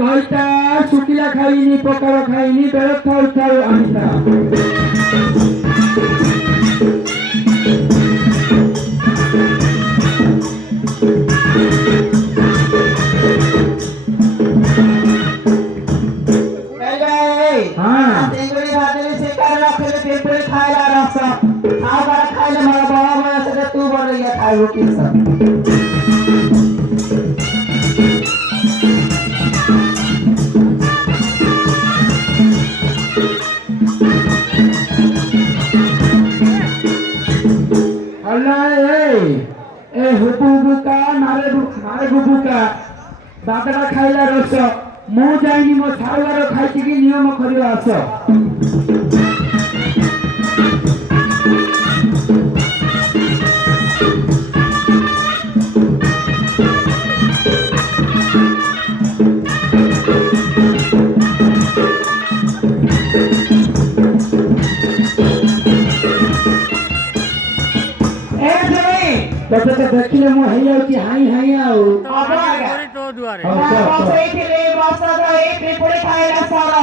ঘইটা শুকিলা খাইনি পকার খাইনি বেরত খাও খাও আনিতা दादा खाइला रस मु जाइनी मो छाउलार खाइछि कि नियम करियो आस तब तक देखिले मो हैया कि हाई हाई आउ तो दुआरे ସେଇଥିଲେ ବର୍ଷାର ଏଇ ତ୍ରିପୁରୀ ଖାଇଲା ସାର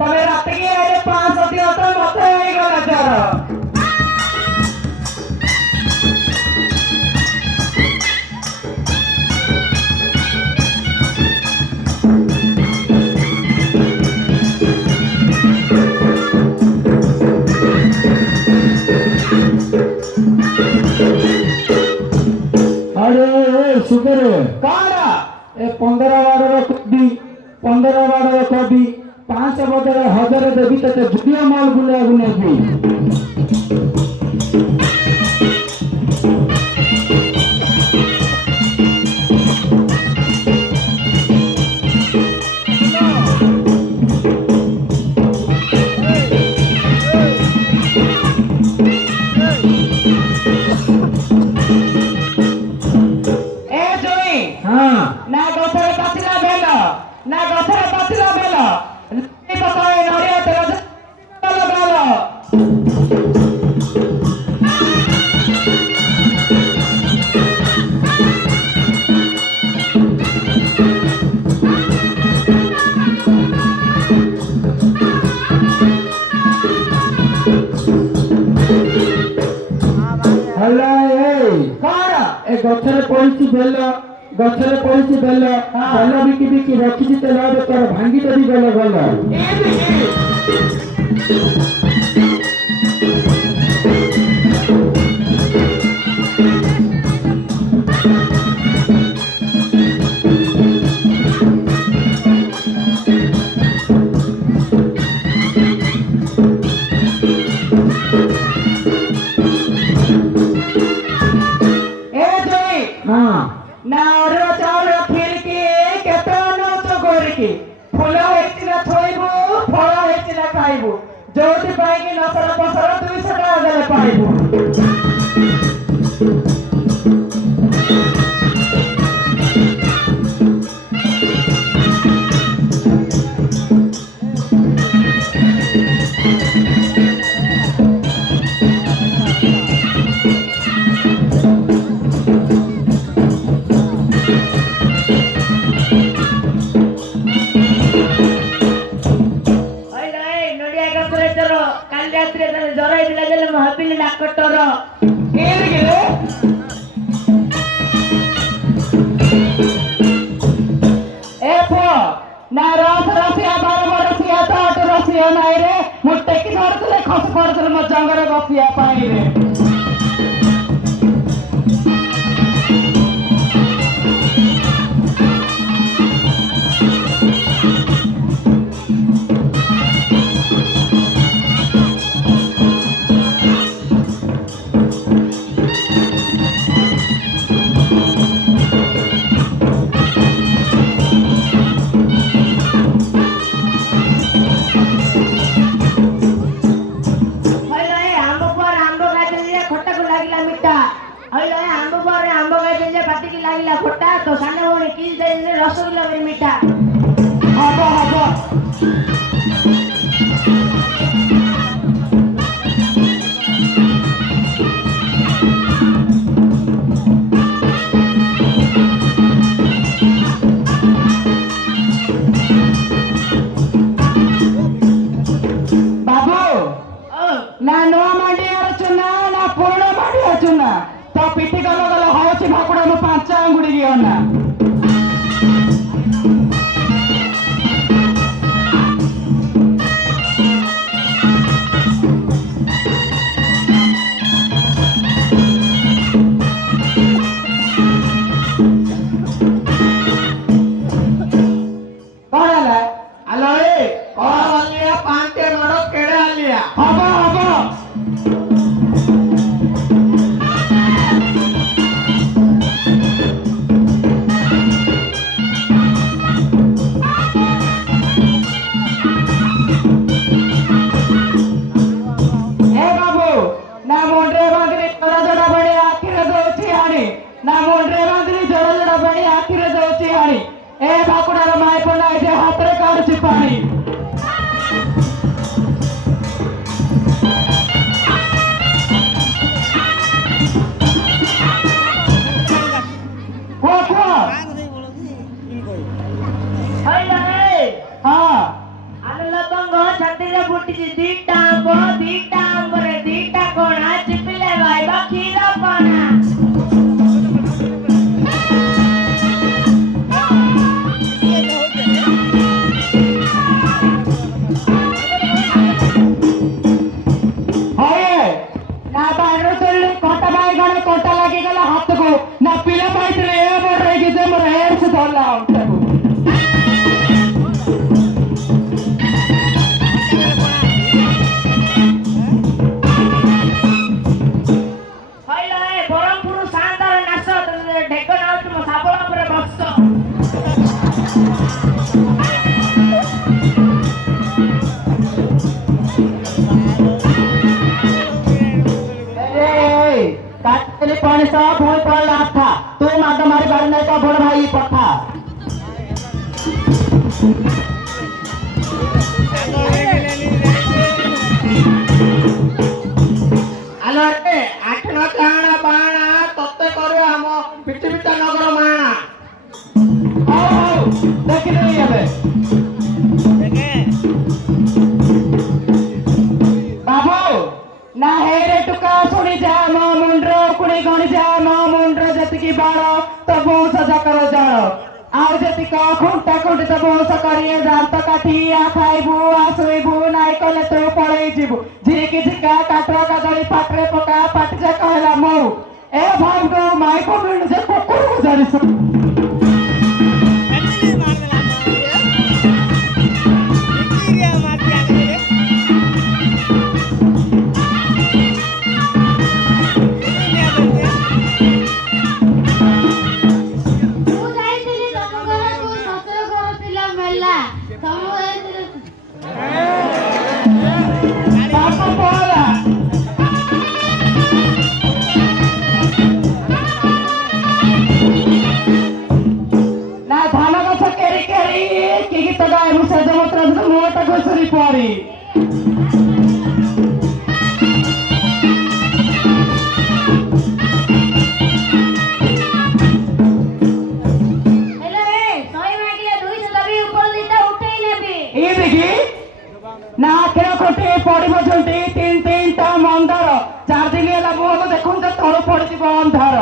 ତମେ ରାତିକି ଆଇଲେ 500 ଦିନ ତ ମତେ ହେଇଗଲା ଜର सुगर काड़ा ए 15 वाडर कभी 15 वाडर कभी 500 बदल 1000 देवी तते जुडिया माल गुले गुने भी गछरे पड़िछि बेल गछरे पड़िछि बेल बेल बिकी बिकी रखिछि तेल तोर भांगी देबी गल गल जोटी पाएगी नसर पसर 200 टाका देले पाइबो जंगल बसिया पानी रे रसगुल्ला मीठा हब हब ମାରୁଛି ପାଣି। କୁହ କୁହ। ହଇଲା ହେ ହଁ ଆମେ ଲୋକଙ୍କ ଛାତିରେ ଫୁଟିଛି ଦିଟା ଆମ୍ବରେ ଦିଟା କଣା ଚିପିଲେ ଭାଇବା କ୍ଷୀର ପଣା। ହଏ ନା ବାଡ଼ିରୁ ଚଳିଲି କଣ୍ଟା ବାଇଗଣ କଣ୍ଟା ଲାଗିଗଲା ହାତକୁ ନା ପିଲା ପାଇଥିଲେ ଏ ବଡ ହେଇକି ଯେ ମୋର ଏଡସ୍ ଧରିଲା ଅଣ୍ଟାକୁ। ହଇଲା ହେ ବରହମପୁର ସାନ୍ତାଳ ନାଶ ଢେକ ନାଉଛୁ ମୋ ଶାବଳ ଉପରେ ବସ। କାଟିଲି ପାଣି ସହ ପୁଣି ପଳେଇଲା ଆଠା ତୁ ମାଡ ମାରି ପାରି ନାହିଁ ତ ବଡ ଭାଇ ପଠା। ଆଲୋ ଆଠ ନ କାଣା ବାଣା ତତେ କରୁ ଆମ ପିଟିପିଟା ନଗର ମାଣା। ହଉ ଦେଖିଦେବି ଏବେ। ବାବୁ ନା ହେଇରେ ଟୁକା ଶୁଣି ଯା ମୋ ମୁଣ୍ଡର କୁଣି ଗଣି ଯା ମୋ ମୁଣ୍ଡର ଯେତିକି ବାଳ ତ ବଂଶ ଯାକର ଜାଳ ଆଉ ଯେତିକ ଖୁଣ୍ଟା ଖୁଣ୍ଟି ତ ବଂଶ କରି ଦାନ୍ତ କାଠି ଖାଇବୁ ଶୋଇବୁ ନାଇଁ କଲେ ତୁ ପଳେଇ ଯିବୁ ଝିକି ଝିକା କାଟୁଆ କାଦଳି ପାଟିରେ ପକା ପାଟି ଯାକ ହେଲା ମଉ ଏ ଭାଇକୁ ମାଇକୁ ମିଳୁ ଯେ କୁକୁରକୁ ଜାଣିଛୁ। ନା ଧାନ ଗଛ କେରି କେରି କି ଗୀତ ଗାଇବୁ ସେଜ ମତ୍ର ମୁହଁଟା ଘୁଷୁରି ପରି। ଇ ଦେଖି ନା ଖେଳ ଖଟି ପଡିବ ଝୁଣ୍ଟି ତିନ ତିନଟା ମନ୍ଦାର 4 ଦିନ ହେଲା ମୁହଁକୁ ଦେଖୁନ ଯେ ତଳୁ ପଡିଯିବ ଅନ୍ଧାର।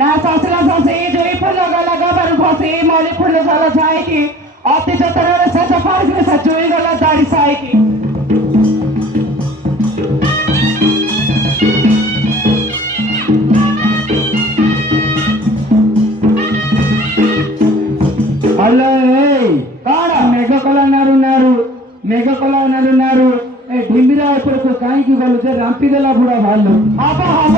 ନା ଶଶିଲା ଶଶି ଜୁଇ ଫୁଲ ଗଲା ଗବାରୁ ଫସି ମଲି ଫୁଲ ଗଲା ଛାଇକି ଅତି ଯତ୍ନରେ ଶେଷ ପାଇଥିଲେ ସେ ଜୁଇ ଗଲା ଦାଢି ସାଇକି। ହଲୋ କଣ ମେଘ କଲା ନାରୁ ନାରୁ ମେଘ କଲା ନାରୁ ନାରୁ ଏ ଢିମ୍ବିରା ଉପରକୁ କାହିଁକି ଗଲୁ ଯେ ରାମ୍ପି ଦେଲା ବୁଢା ଭାଲୁ। ହବ ହବ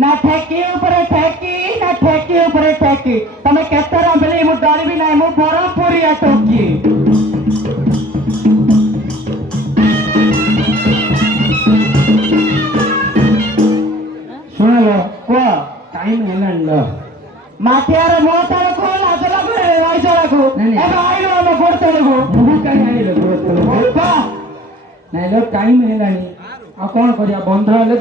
ନା ଠେକି ଉପରେ ଠେକି ତମେ କେତେ ରାମ୍ପିଲି ମୁଁ ଡରିବି ନାହିଁ ମୁଁ ବରହମପୁରିଆ ଟୋକି। ଶୁଣଲ କୁହ ଟାଇମ ହେଲାଣି ଲ ମାଠିଆର ମୋ ତଳକୁ ଲାଜ ଲାଗୁନି ରାଇଜଳାକୁ ଏବେ ଆଇଲୁ ଆମ ଗୋଡ ତଳକୁ ମୁଁ କାହିଁ ଆଇଲ ଗୋଡ ତଳକୁ ନାଇଁ ଲ ଟାଇମ ହେଲାଣି ଆଉ କଣ କରିବା ବନ୍ଧ ହେଲେ